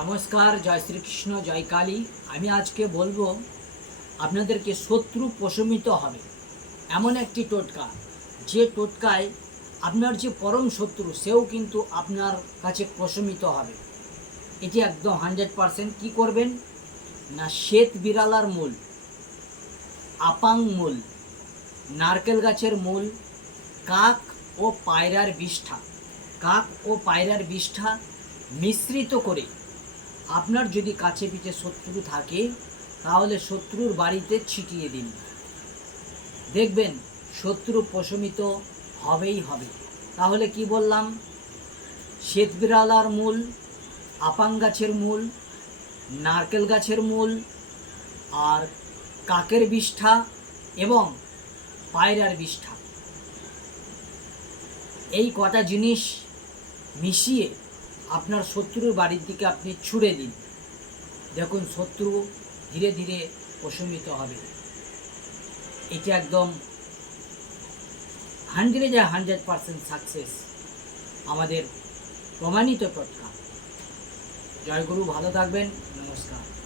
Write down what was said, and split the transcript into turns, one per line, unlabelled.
নমস্কার, জয় শ্রীকৃষ্ণ, জয় কালী। আমি আজকে বলব, আপনাদেরকে শত্রু প্রশমিত হবে। এমন একটি টোটকা, যে টোটকায় আপনার যে পরম শত্রু, সেও কিন্তু আপনার কাছে প্রশমিত হবে। এটি একদম হান্ড্রেড পারসেন্ট কী করবেন? না, শ্বেত বিড়ালার মূল, আপাং মূল, নারকেল গাছের মূল, কাক ও পায়রার বিষ্ঠা। কাক ও পায়রার বিষ্ঠা মিশ্রিত করে আপনার যদি কাছে পিঠে শত্রু থাকে, তাহলে শত্রুর বাড়িতে ছিটিয়ে দিন। দেখবেন, শত্রু প্রশমিত হবেই হবে। তাহলে কি বললাম? শ্বেত বিড়ালার মূল, আপাং গাছের মূল, নারকেল গাছের মূল, আর কাকের বিষ্ঠা এবং পায়রার বিষ্ঠা। এই কটা জিনিস মিশিয়ে আপনার শত্রুর বাড়ির দিকে আপনি ছুড়ে দিন। দেখুন, শত্রু ধীরে ধীরে প্রশমিত হবে। এটা একদম হান্ড্রেডে হান্ড্রেড পারসেন্ট সাকসেস আমাদের প্রমাণিত টোটকা জয়গুরু, ভালো থাকবেন। নমস্কার।